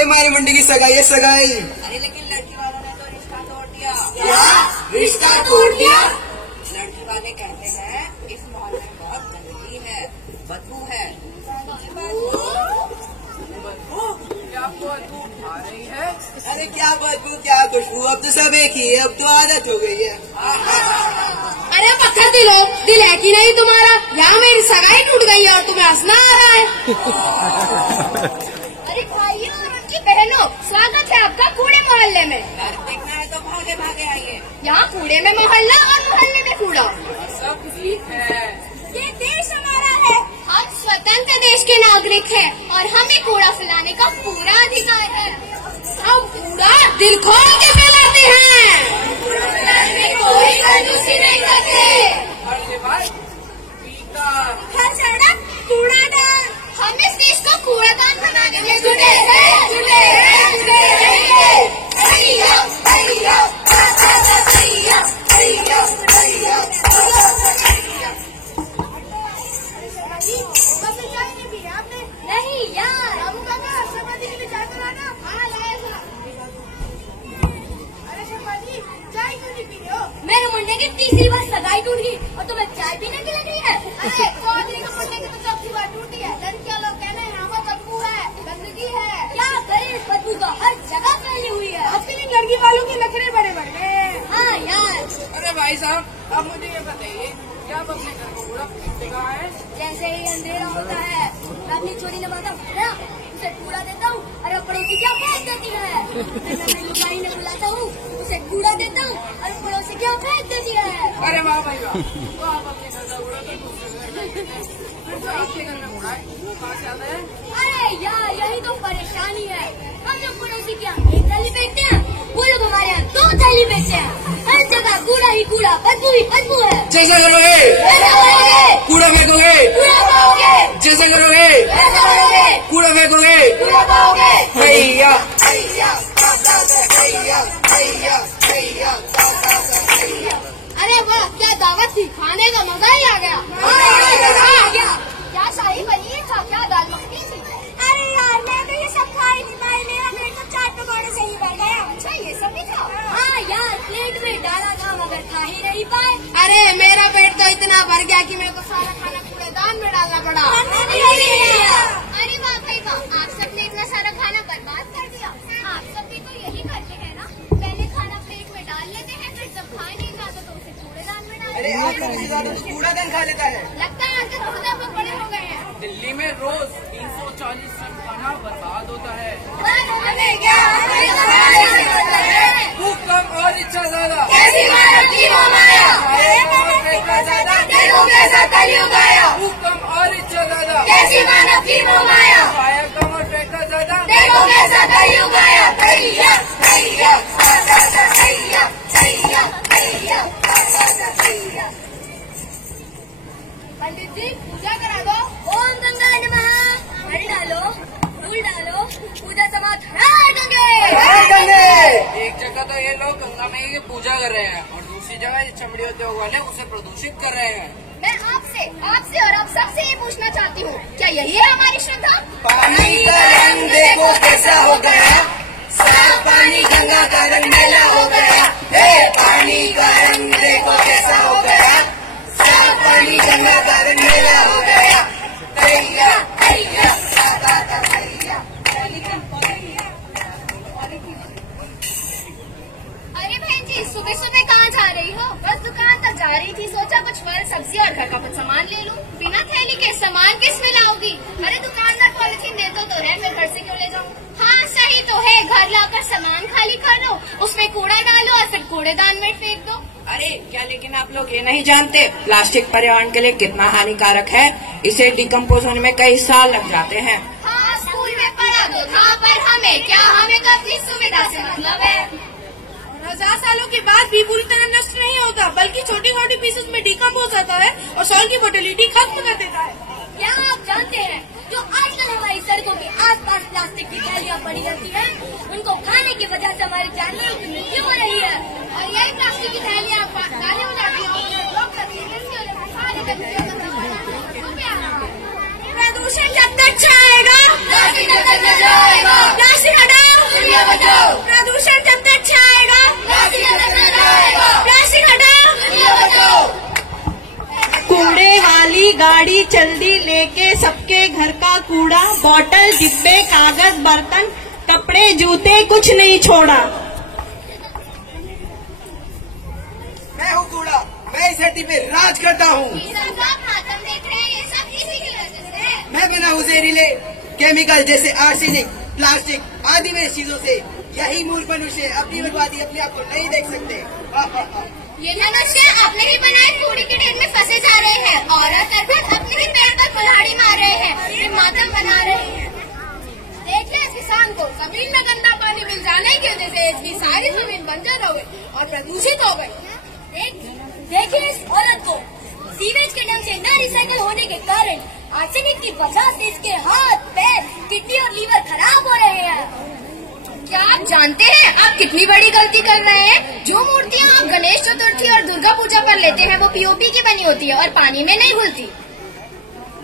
अरे हमारे मंडी की सगाई है सगाई। अरे लेकिन लड़की वालों ने तो रिश्ता तोड़ दिया। क्या रिश्ता तोड़ दिया? लड़की वाले कहते हैं इस मोहल्ले में बहुत गंदगी है, बदबू है। क्या बदबू उठा रही है? अरे क्या बदबू क्या खुशबू, अब तो सब एक ही है, अब तो आदत हो गई है। अरे पत्थर दिलो, दिल है कि नहीं तुम्हारा? यहाँ मेरी सगाई टूट गई है और तुम्हें हंसना आ रहा है। अरे भाइयों और उनकी बहनों, स्वागत है आपका कूड़े मोहल्ले में। घर देखना है तो भागे भागे आइए। यहाँ कूड़े में मोहल्ला और मोहल्ले में कूड़ा। सब ठीक है। ये देश हमारा है, हम स्वतंत्र देश के नागरिक हैं और हमें कूड़ा फैलाने का पूरा अधिकार है। हम कूड़ा दिल खोल के फैलाते हैं, कोई कंजूसी नहीं करते। अरे भाई हर सड़क कूड़ादान, हम इस देश को कूड़ादान बनाने में जुटे हैं, जुटे हैं, जुटे रहेंगे। नहीं यार, बाबू काका शर्मा जी के लिए चाय बनाना। हाँ लाया था। अरे शर्मा जी चाय क्यों नहीं पी रहे हो? मेरे मुंडे की तीसरी बार सगाई टूट गई और तुम्हें चाय पीने की लगी है? अरे चौधरी के मुंडे की तो चौथी बार टूटी है। लड़कियां लोग कहने यहाँ पर बदबू है, गंदगी है। क्या करे, बदबू तो हर जगह फैली हुई है। आजकल इन लड़की वालों के नखरे बड़े बड़े हैं। हाँ यार। अरे भाई साहब, अब मुझे ये बताइए, क्या आप अपने घर को कूड़ा फेंकते कहाँ है? जैसे ही अंधेरा होता है मैं अपनी चोरी नवाता हूँ, उसे कूड़ा देता हूँ और पड़ोसी क्या फेंक देती है। मैं लुगाई ने बुलाता हूँ, उसे कूड़ा देता हूँ और पड़ोसी क्या फेंक देती है। अरे वाह भाई वाह, तो आप अपने घर का कूड़ा तो दूसरे घर में फेंकते हैं। जो आपके घर में कूड़ा है वो कहाँ से आता है? अरे यार यही तो परेशानी है, हम लोग पड़ोसी के यहाँ एक थैली फेंकते हैं, वो लोग हमारे यहाँ 2 थैली फेंकते हैं। हर जगह कूड़ा ही कूड़ा, बदबू ही बदबू है। जैसा करोगे कूड़ा फेंकोगे, जैसा करोगे कूड़ा फेंकोगे, भैया अरे वाह, क्या दावत थी, खाने का मजा ही आ गया। क्या शाही पनीर था, क्या दाल मखनी थी। अरे यार मैं तो ये सब खाई नहीं, मेरा पेट तो 4 पकौड़े से ही भर गया। अच्छा ये सब भी था? हाँ यार, प्लेट में डाला था मगर खा ही नहीं पाए। अरे मेरा पेट तो इतना भर गया कि मेरे को सारा खाना कूड़ेदान में डालना पड़ा। अरे वाह भाई वाह, आप सबने इतना सारा खाना बर्बाद कर दिया। आप सब भी तो यही करते हैं ना, पहले खाना प्लेट में डाल लेते हैं, फिर जब खाए नहीं जाता तो उसे कूड़ेदान में डाल। अरे आप कूड़ादान खा लेता है। लगता है आजकल बहुत आप बड़े हो गए हैं। दिल्ली में रोज 340 टन खाना बर्बाद होता है। भूख कम और इच्छा ज्यादा, कैसी मानव की वो माया, भूख कम और इच्छा ज्यादा, कैसी मानव की वो माया, खाया कम और फेंका ज्यादा। देखो कैसा कलयुग आया। भैया भैया भैया भैया भैया भैया। पंडित जी पूजा करा दो। ओम गंगा नमः। फल डालो, फूल डालो, पूजा समाप्त। हर गंगे। एक जगह तो ये लोग गंगा मैया की पूजा कर रहे हैं और दूसरी जगह ये चमड़ी होते हुए उसे प्रदूषित कर रहे हैं। मैं आपसे और आप सबसे ये पूछना चाहती हूँ, क्या यही है हमारी श्रद्धा? पानी का रंग देखो कैसा हो गया, साफ पानी गंगा का रंग मैला हो गया। हे पानी का रंग देखो कैसा हो गया, साफ पानी गंगा का रंग मैला हो गया। भैया भैया अरे बहन जी, सुबह सुबह कहाँ जा रही हो? बस दुकान तक जा रही थी, सोचा कुछ फल सब्जी और घर का कुछ सामान ले लूं। बिना थैली के सामान किस में लाओगी? अरे दुकानदार पॉलिथीन देता तो है, मैं घर से क्यों ले जाऊँ? हाँ सही तो है, घर लाकर सामान खाली कर लो, उसमें कूड़ा डालो और फिर कूड़ेदान में फेंक दो। अरे क्या लेकिन आप लोग ये नहीं जानते प्लास्टिक पर्यावरण के लिए कितना हानिकारक है। इसे डिकम्पोज होने में कई साल लग जाते हैं। हाँ स्कूल में पढ़ा तो था, पर हमें क्या, हमें तो अपनी सुविधा से मतलब है। 1000 सालों के बाद भी पूरी तरह नष्ट नहीं होता, बल्कि छोटी छोटी पीसेस में डिकम्पोज होता है और सॉइल की मोटिलिटी खत्म कर देता है। क्या आप जानते हैं जो आजकल हमारी सड़कों के आसपास प्लास्टिक की थैलियाँ पड़ी रहती हैं, उनको खाने की वजह से हमारी जानवरों की मृत्यु हो रही है। और यही प्लास्टिक की थैलियाँ नाले में जाती हैं, ब्लॉक करती हैं, प्रदूषण जब तक छाएगा प्लास्टिक हटा गाड़ी चल दी लेके सबके घर का कूड़ा, बॉटल, डिब्बे, कागज, बर्तन, कपड़े, जूते, कुछ नहीं छोड़ा। मैं हूँ कूड़ा, मैं इस धरती पे राज करता हूँ। मैं बना हूँ जहरीले केमिकल जैसे आर्सेनिक, प्लास्टिक आदि में चीजों से। यही मूल मनुष्य अपनी बर्बादी अपने आप को नहीं देख सकते। ये मनुष्य अपने ही बनाए कूड़े के ढेर में फंसे जा रहे हैं। औरत अर्थात अपने ही पैर पर कुल्हाड़ी मार रहे हैं, ये मातम बना रहे हैं। देखिए इस किसान को जमीन में गंदा पानी मिल जाने की वजह से इसकी सारी जमीन बंजर हो गई और प्रदूषित हो गई। देखिए इस औरत को सीवेज के ढंग से न रिसाइकल होने के कारण आर्सेनिक की वजह से इसके हाथ, पैर, किडनी और लीवर खराब हो रहे हैं। क्या आप जानते हैं आप कितनी बड़ी गलती कर रहे हैं? जो मूर्तियाँ आप गणेश चतुर्थी और दुर्गा पूजा पर लेते हैं वो पीओपी की बनी होती है और पानी में नहीं घुलती।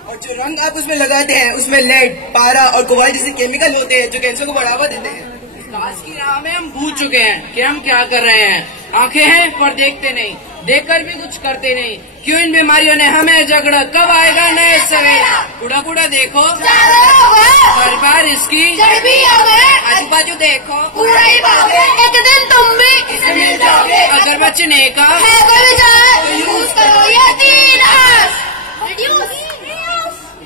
और जो रंग आप उसमें लगाते हैं उसमें लेड, पारा और कोबाल्ट जैसे केमिकल होते हैं जो कैंसर को बढ़ावा देते हैं। विकास की राह में हम भूल चुके हैं कि हम क्या कर रहे हैं। आंखें हैं पर देखते नहीं, देखकर भी कुछ करते नहीं। क्यों इन बीमारियों ने हमें झगड़ा, कब आएगा नए सवेरा? कूड़ा कूड़ा देखो, हर बार इसकी आजू बाजू देखो, एक दिन तुम भी इसे मिल जाओगे। अगर बचने का तो यूज करो ये 3 रिड्यूस,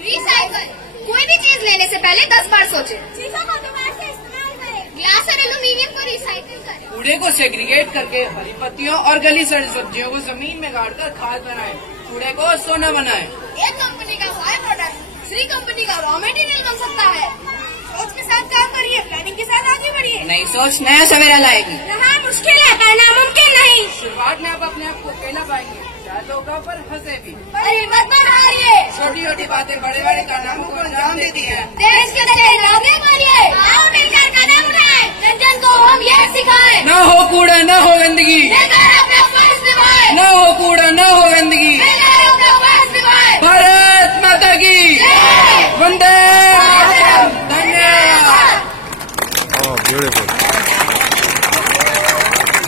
रिसाइकल। कोई भी चीज लेने से पहले 10 बार सोचे। चीजों को दोबारा से इस्तेमाल करें। ग्लास और एल्यूमिनियम को रिसाइकिल करें। कूड़े को सेग्रीगेट करके हरी पत्तियों और गली सड़ी सब्जियों को जमीन में गाड़कर खाद बनाए, कूड़े को सोना बनाए। एक कंपनी का बाय प्रोडक्ट दूसरी कंपनी का रॉ मटेरियल बन सकता है। सोच के साथ काम करिए, प्लानिंग के साथ आगे बढ़िए। नई सोच नया सवेरा लाएगी। रहा मुश्किल है पर नामुमकिन नहीं। शुरुआत में आप अपने आप को अकेला पाएंगे, चाहे लोगों पर हंसे भी। अरे मत बढ़ाइए, छोटी छोटी बातें बड़े बड़े कारनामों को अंजाम देती है। देश के लिए आगे बढ़िए। आओ मिलकर कदम उठाएं, जनजन को हम ये सिखाएं। न हो कूड़ा न हो गंदगी, मिलकर अपना फर्ज निभाएं। न हो कूड़ा न हो गंदगी। मिलकर अपना फर्ज निभाएं। भारत माता की जय। वंदे